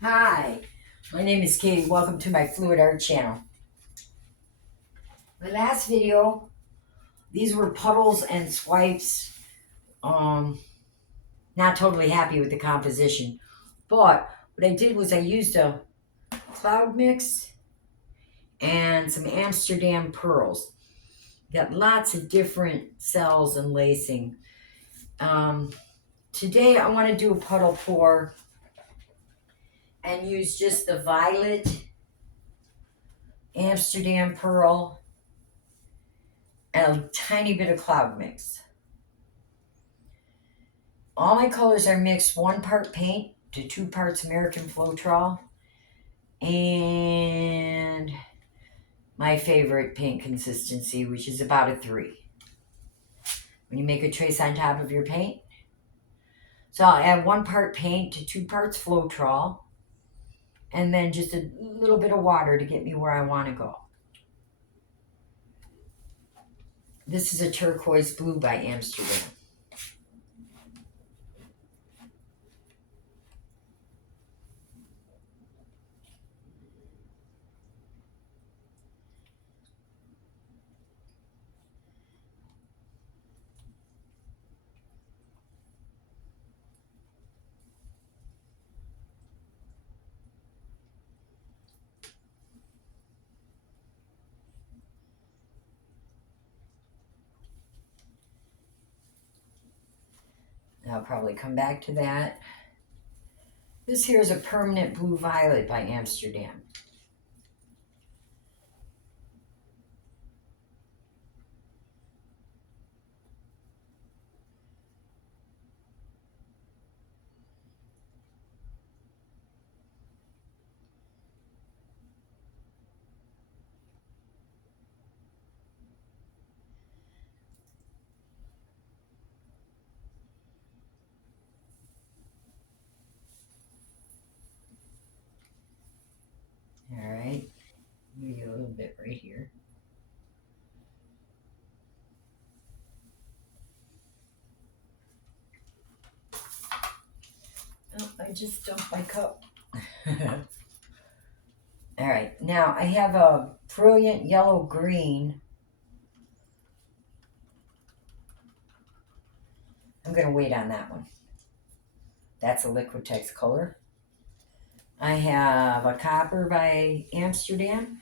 Hi, my name is Katie. Welcome to my Fluid Art channel. My last video, these were puddles and swipes. Not totally happy with the composition, but what I did was I used a cloud mix and some Amsterdam pearls. Got lots of different cells and lacing. Today I want to do a puddle pour and use just the violet Amsterdam pearl and a tiny bit of cloud mix. All my colors are mixed 1 part paint to 2 parts American Floetrol and my favorite paint consistency, which is about a 3. When you make a trace on top of your paint. So I'll add 1 part paint to 2 parts Floetrol and then just a little bit of water to get me where I want to go. This is a turquoise blue by Amsterdam. I'll probably come back to that. This here is a permanent blue violet by Amsterdam. All right, maybe a little bit right here. Oh, I just dumped my cup. All right, now I have a brilliant yellow green. I'm going to wait on that one. That's a Liquitex color. I have a copper by Amsterdam.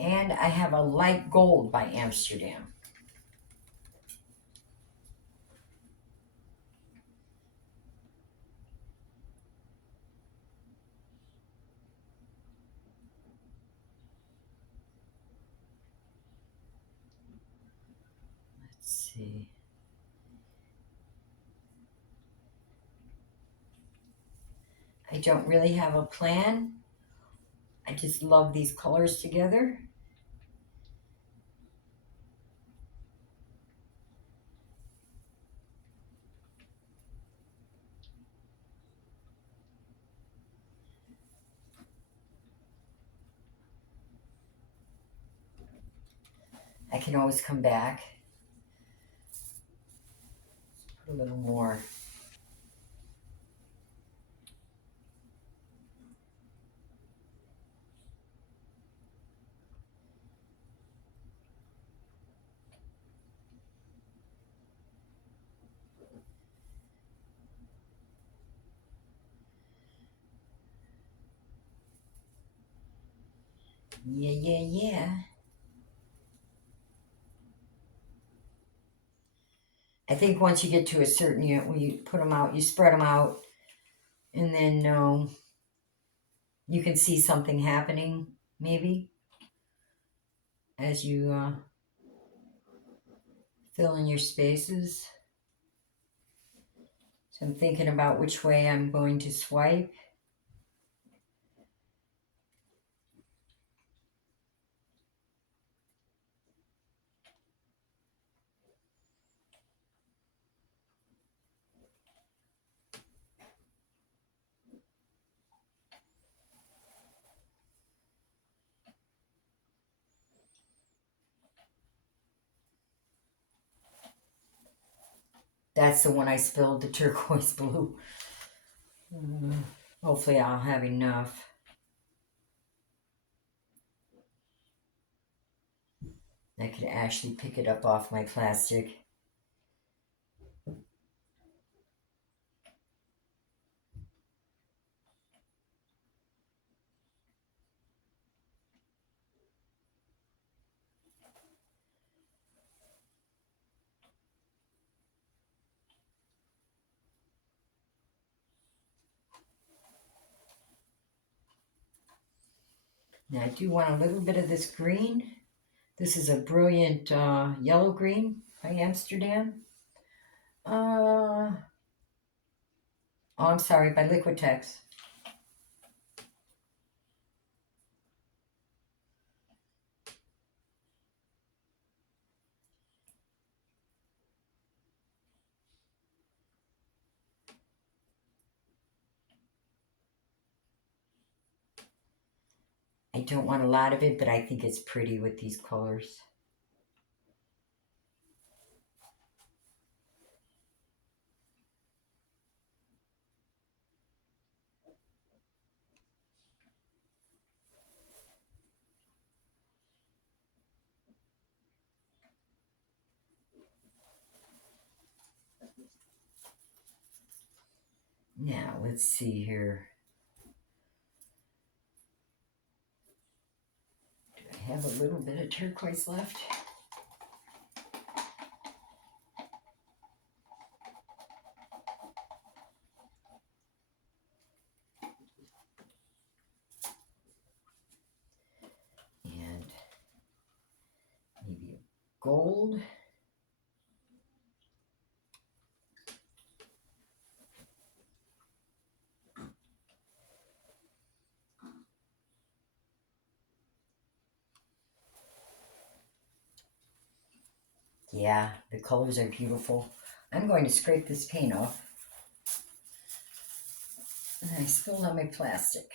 And I have a light gold by Amsterdam. Let's see. I don't really have a plan. I just love these colors together. I can always come back. Put a little more. Yeah. I think once you get to a certain, when you put them out, you spread them out, and then you can see something happening, maybe. as you fill in your spaces. So I'm thinking about which way I'm going to swipe. That's the one I spilled, the turquoise blue. Hopefully I'll have enough. I could actually pick it up off my plastic. Now I do want a little bit of this green. This is a brilliant yellow green by Amsterdam. Oh, I'm sorry, by Liquitex. I don't want a lot of it, but I think it's pretty with these colors. Now, let's see here. Do I have a little bit of turquoise left? And maybe gold. Yeah, the colors are beautiful. I'm going to scrape this paint off. And I spilled on my plastic.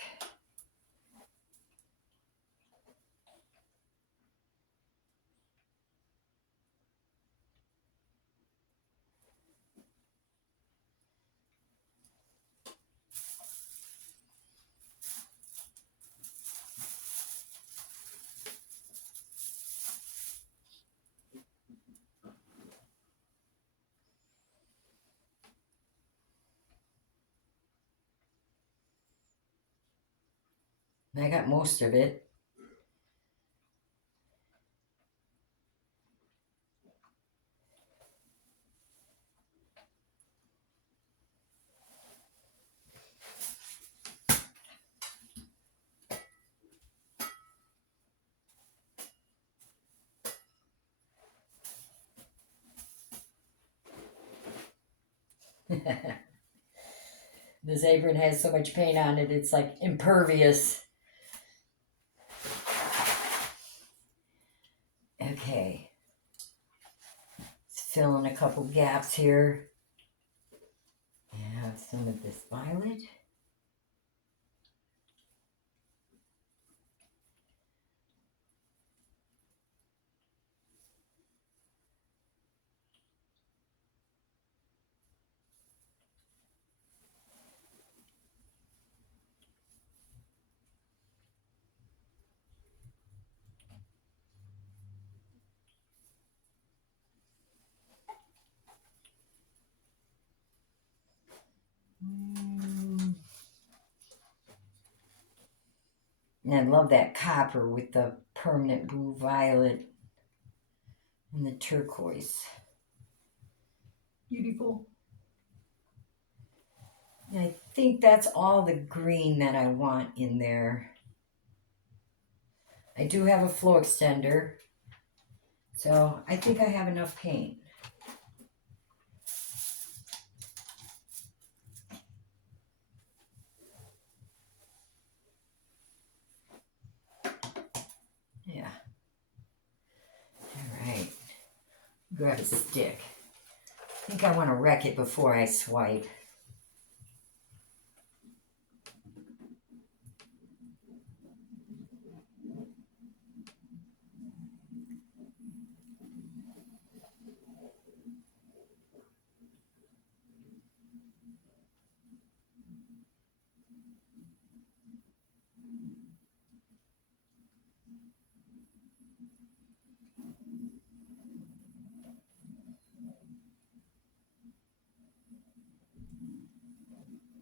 I got most of it. This apron has so much paint on it, it's like impervious. Okay. Let's fill in a couple gaps here. Have some of this violet. And I love that copper with the permanent blue violet and the turquoise. Beautiful. And I think that's all the green that I want in there. I do have a flow extender. So I think I have enough paint. Yeah. All right. Grab a stick. I think I want to wreck it before I swipe.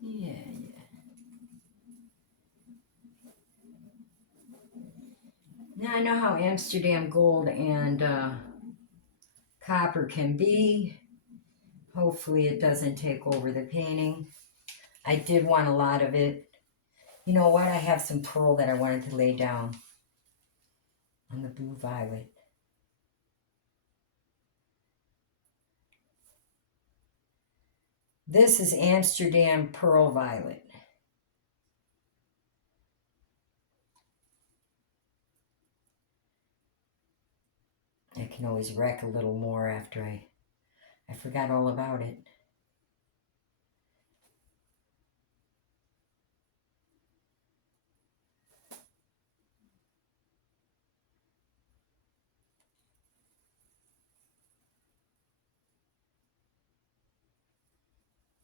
Yeah. Now I know how Amsterdam gold and copper can be. Hopefully it doesn't take over the painting. I did want a lot of it. You know what? I have some pearl that I wanted to lay down on the blue violet. This is Amsterdam Pearl Violet. I can always wreck a little more after I forgot all about it.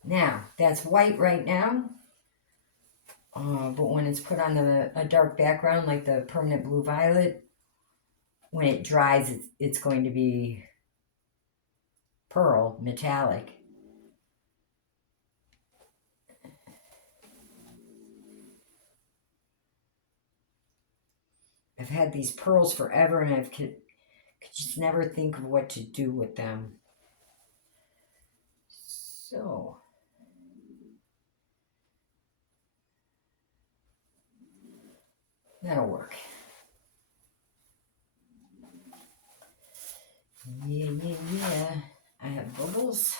Now, that's white right now. But when it's put on a dark background like the permanent blue violet, when it dries, it's going to be pearl, metallic. I've had these pearls forever and I could just never think of what to do with them. So, that'll work. Yeah. I have bubbles.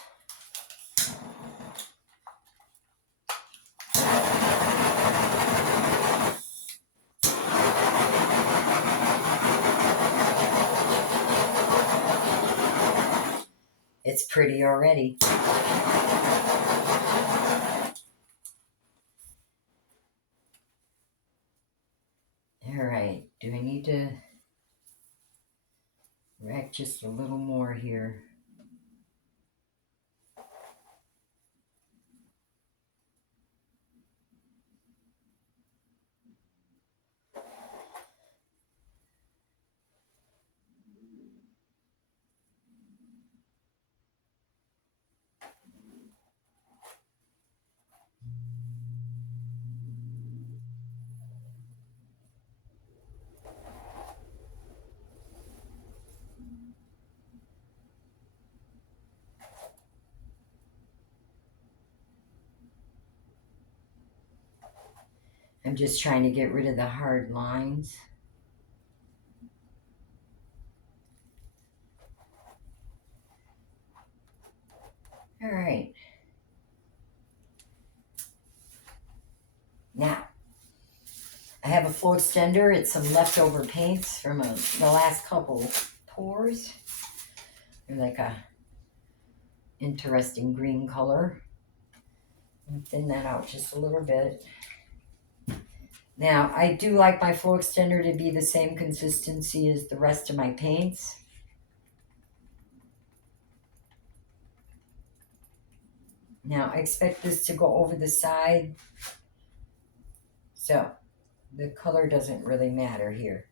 It's pretty already. All right, do I need to wreck just a little more here? I'm just trying to get rid of the hard lines. All right. Now, I have a flow extender. It's some leftover paints from the last couple pours. They're like a interesting green color. And thin that out just a little bit. Now, I do like my flow extender to be the same consistency as the rest of my paints. Now, I expect this to go over the side, so the color doesn't really matter here.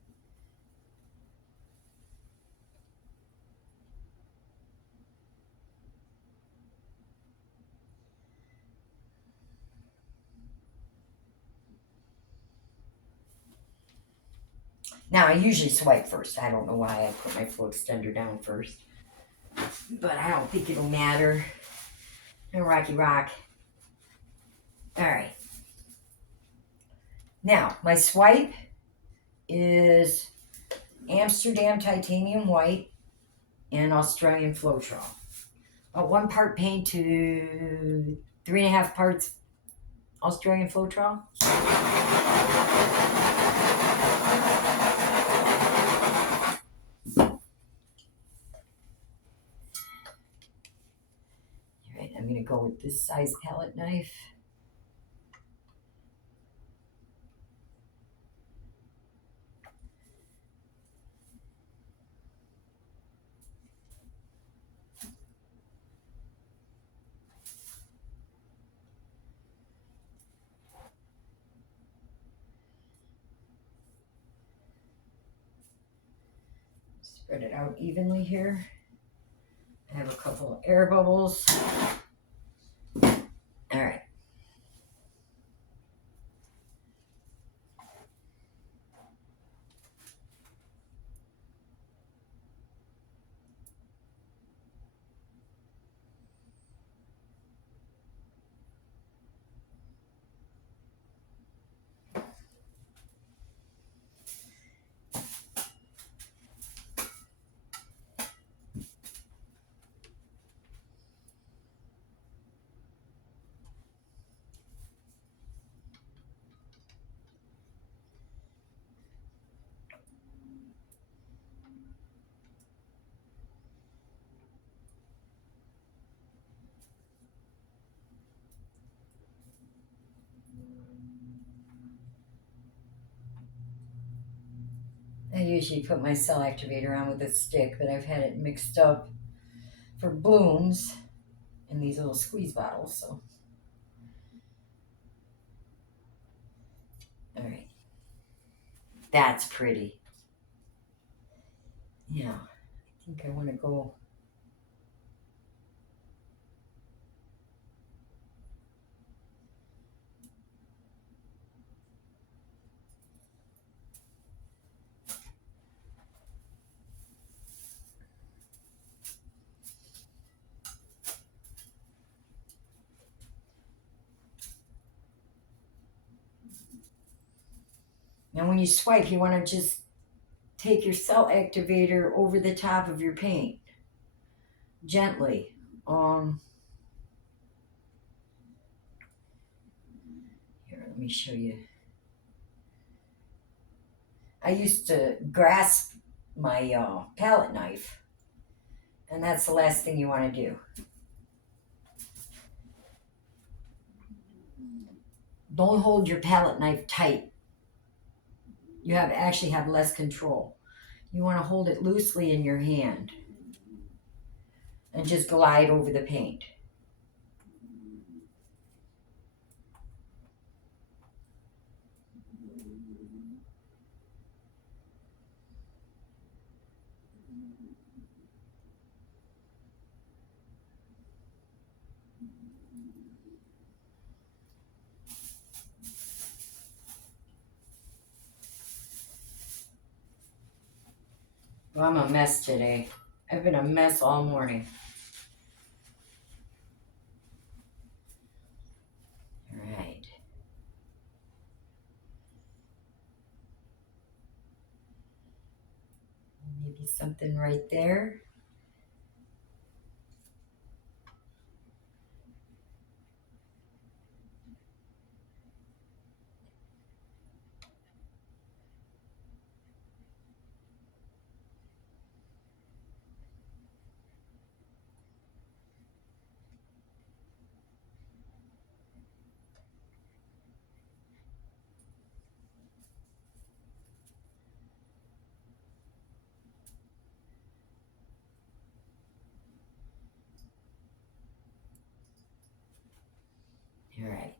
Now, I usually swipe first. I don't know why I put my flow extender down first, but I don't think it'll matter. No rocky rock. All right. Now, my swipe is Amsterdam Titanium White. and Australian Floetrol. About 1 part paint to 3.5 parts Australian Floetrol. Alright, I'm going to go with this size palette knife. Spread it out evenly here. I have a couple of air bubbles. All right. I usually put my cell activator on with a stick, but I've had it mixed up for blooms in these little squeeze bottles, so. All right. That's pretty. Yeah, I think I want to go. Now when you swipe, you want to just take your cell activator over the top of your paint. Gently. Here, let me show you. I used to grasp my palette knife, and that's the last thing you want to do. Don't hold your palette knife tight. You actually have less control. You want to hold it loosely in your hand and just glide over the paint. Well, I'm a mess today. I've been a mess all morning. All right. Maybe something right there. All right.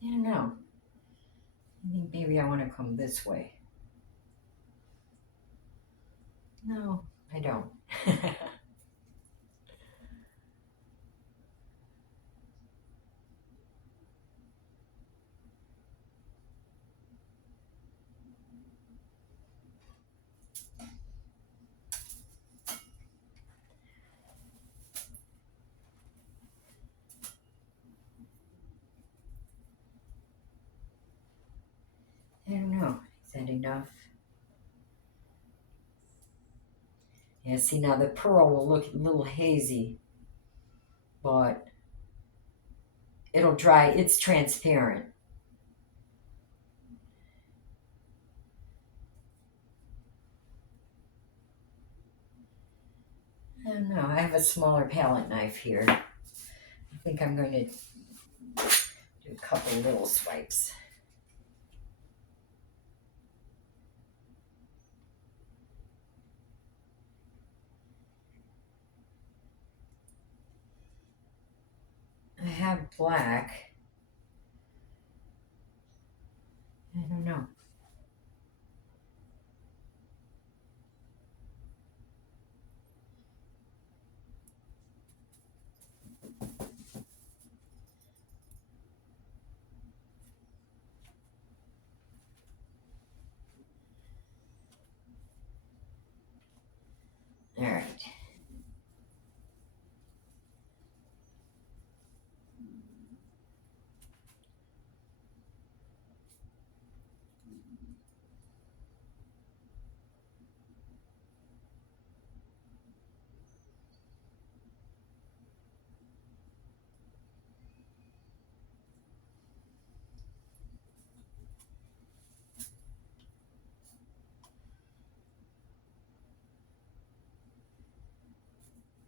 I don't know. I think maybe I want to come this way. No, I don't. enough. Yeah, see now the pearl will look a little hazy, but it'll dry. It's transparent. I don't know. I have a smaller palette knife here. I think I'm going to do a couple little swipes. I have black. I don't know. All right.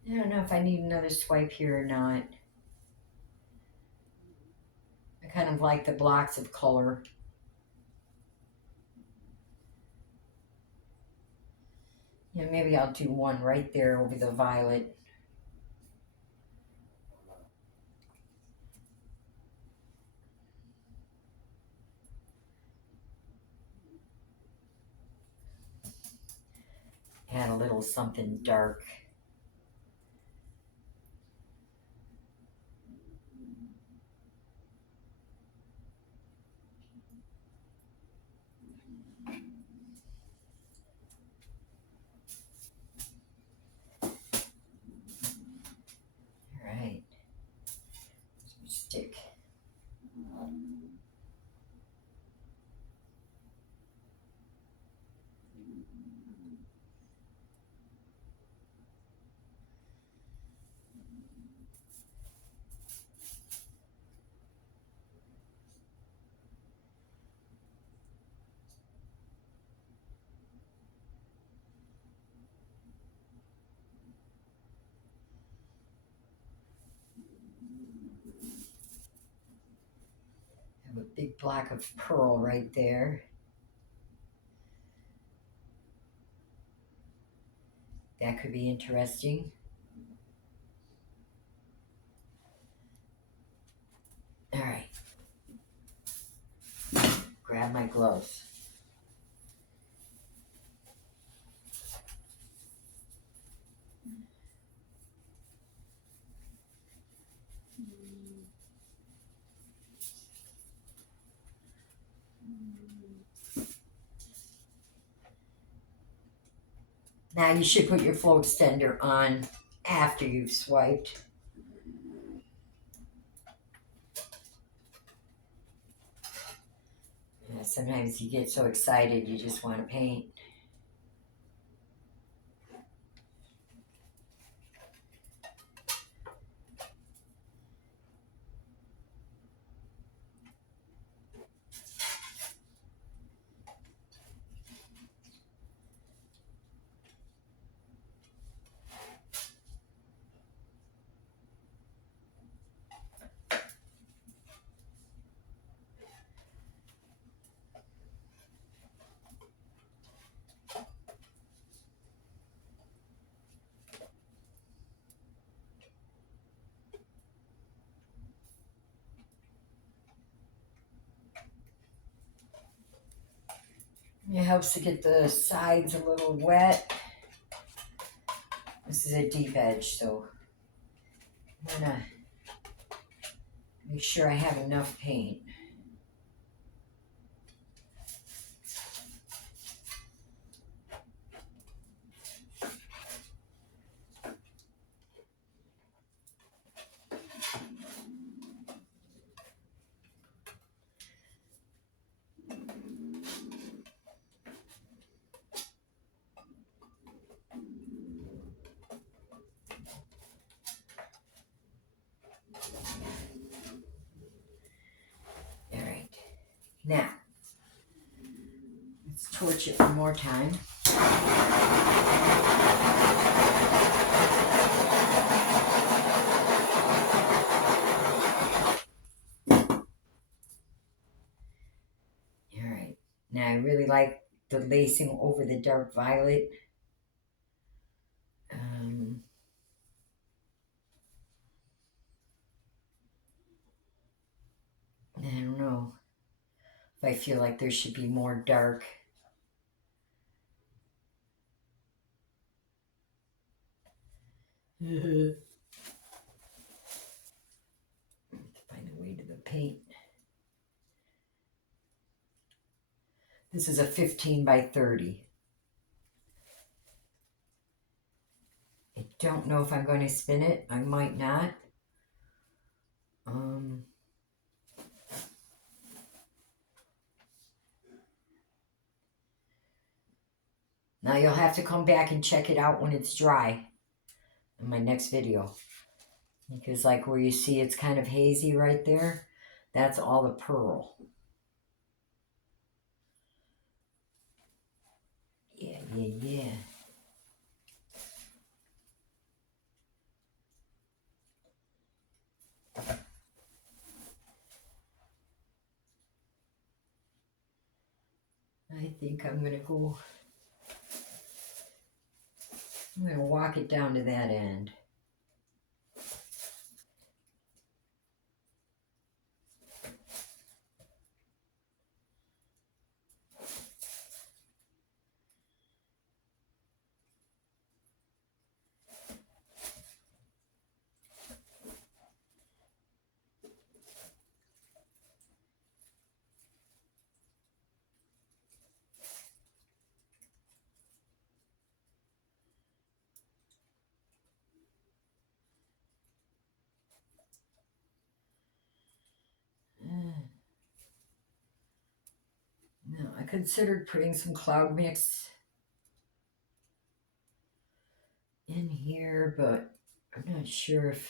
I don't know if I need another swipe here or not. I kind of like the blocks of color. Yeah, maybe I'll do one right there over the violet. Add a little something dark. All right. Stick. Have a big block of pearl right there. That could be interesting. All right. Grab my gloves. Now you should put your flow extender on after you've swiped. Yeah, sometimes you get so excited you just want to paint. It helps to get the sides a little wet. This is a deep edge, so I'm gonna make sure I have enough paint. Now, let's torch it one more time. All right. Now, I really like the lacing over the dark violet. I don't know if I feel like there should be more dark. Find a way to the paint. This is a 15 by 30. I don't know if I'm going to spin it. I might not. Now you'll have to come back and check it out when it's dry in my next video. Because like where you see it's kind of hazy right there, that's all the pearl. Yeah. I think I'm going to walk it down to that end. Now, I considered putting some cloud mix in here, but I'm not sure if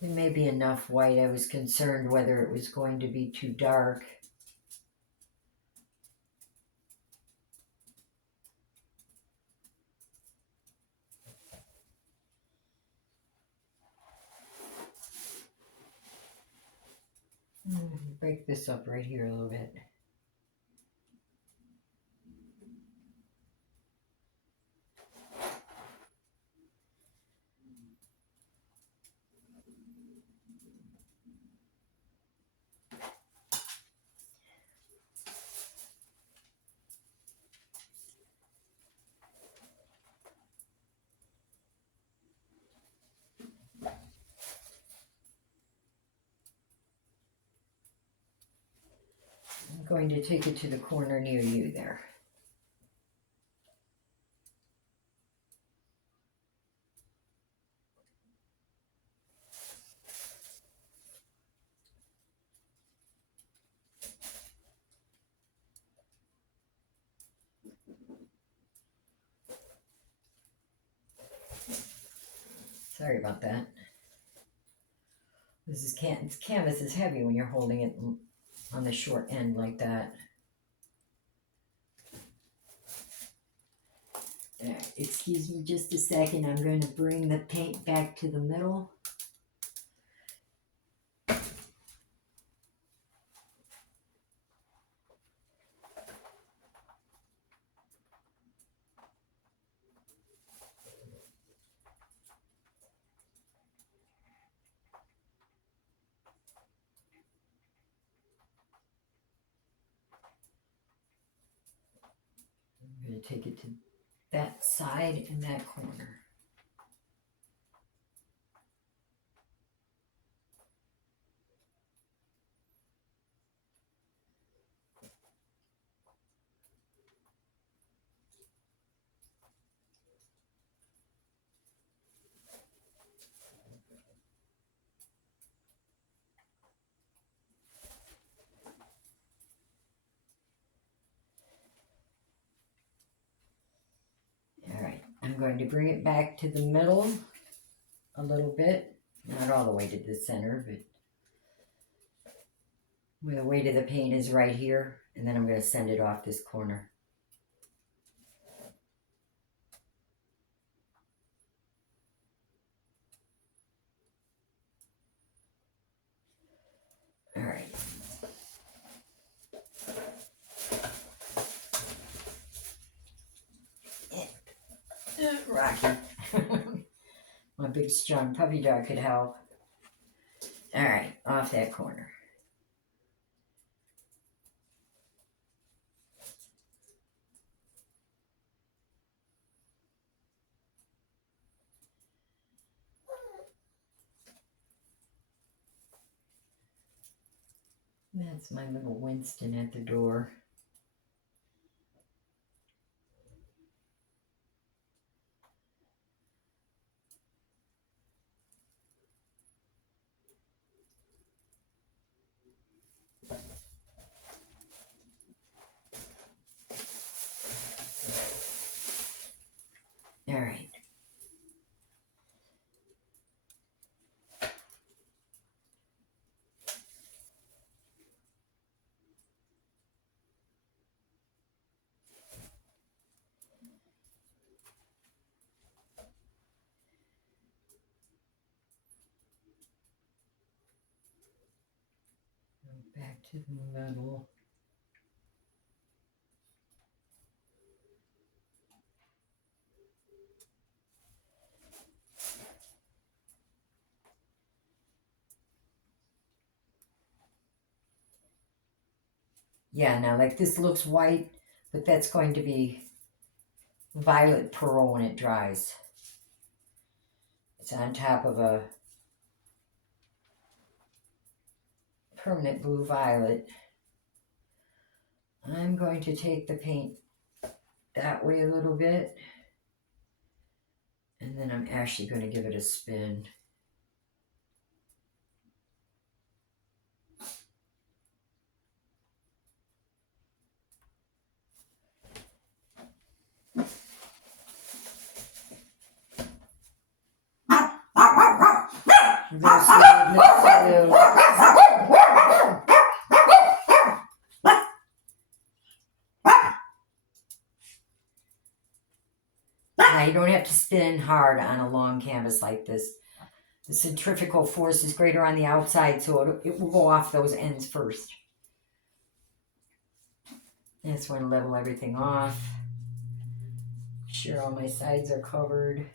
there may be enough white. I was concerned whether it was going to be too dark. Break this up right here a little bit. I'm going to take it to the corner near you there. Sorry about that. This canvas is heavy when you're holding it on the short end like that. Excuse me just a second. I'm going to bring the paint back to the middle. I'm going to take it to that side and that corner. All right, I'm going to bring it back to the middle a little bit Not all the way to the center, but where the weight of the paint is right here. And then I'm going to send it off this corner. All right. Rocky. My big strong puppy dog could help. All right, off that corner. That's my little Winston at the door. All right. Back to the middle. Yeah, now like this looks white, but that's going to be violet pearl when it dries. It's on top of a permanent blue violet. I'm going to take the paint that way a little bit, and then I'm actually going to give it a spin. Now you don't have to spin hard on a long canvas like this. The centrifugal force is greater on the outside, so it will go off those ends first. I just want to level everything off. Make sure all my sides are covered.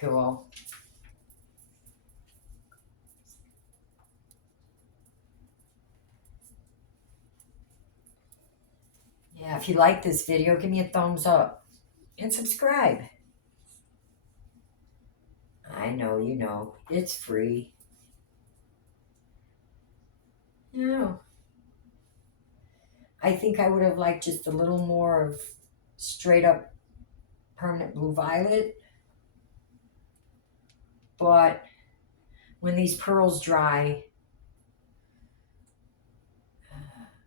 Cool. Yeah, if you like this video, give me a thumbs up and subscribe. I know, you know, it's free. No. I think I would have liked just a little more of straight up permanent blue violet. But when these pearls dry,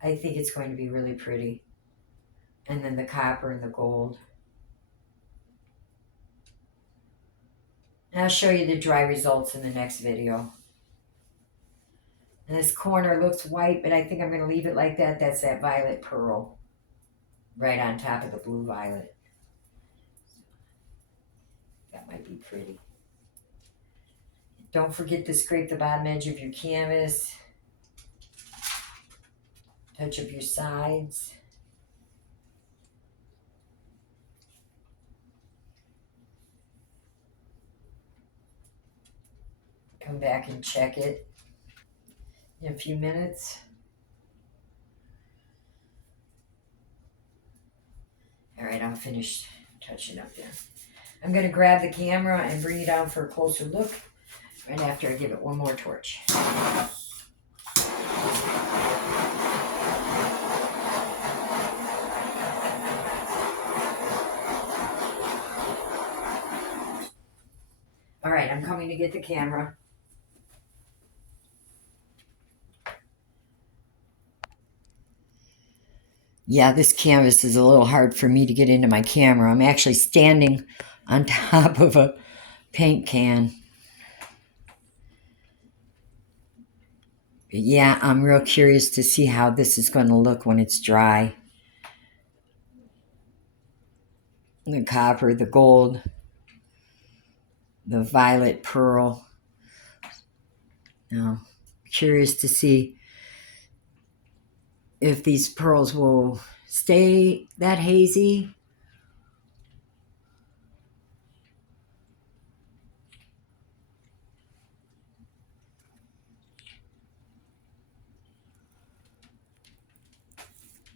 I think it's going to be really pretty. And then the copper and the gold. And I'll show you the dry results in the next video. And this corner looks white, but I think I'm going to leave it like that. That's that violet pearl right on top of the blue violet. That might be pretty. Don't forget to scrape the bottom edge of your canvas. Touch up your sides. Come back and check it in a few minutes. All right, I'm finished touching up there. I'm going to grab the camera and bring it down for a closer look right after I give it one more torch. All right, I'm coming to get the camera. Yeah, this canvas is a little hard for me to get into my camera. I'm actually standing on top of a paint can. But yeah, I'm real curious to see how this is going to look when it's dry. The copper, the gold, the violet pearl. Now, curious to see if these pearls will stay that hazy.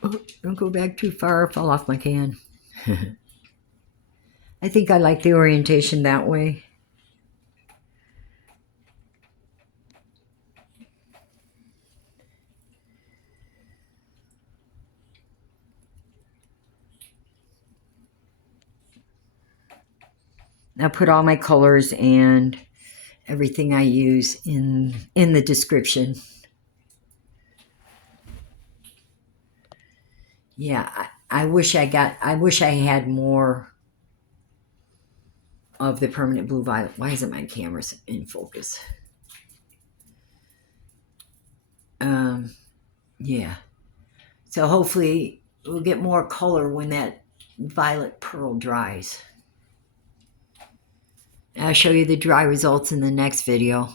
Oh, don't go back too far, fall off my can. I think I like the orientation that way. I'll put all my colors and everything I use in the description. Yeah, I wish I had more of the permanent blue violet. Why isn't my camera in focus? Yeah. So hopefully we'll get more color when that violet pearl dries. I'll show you the dry results in the next video.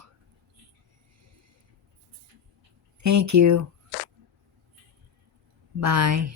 Thank you. Bye.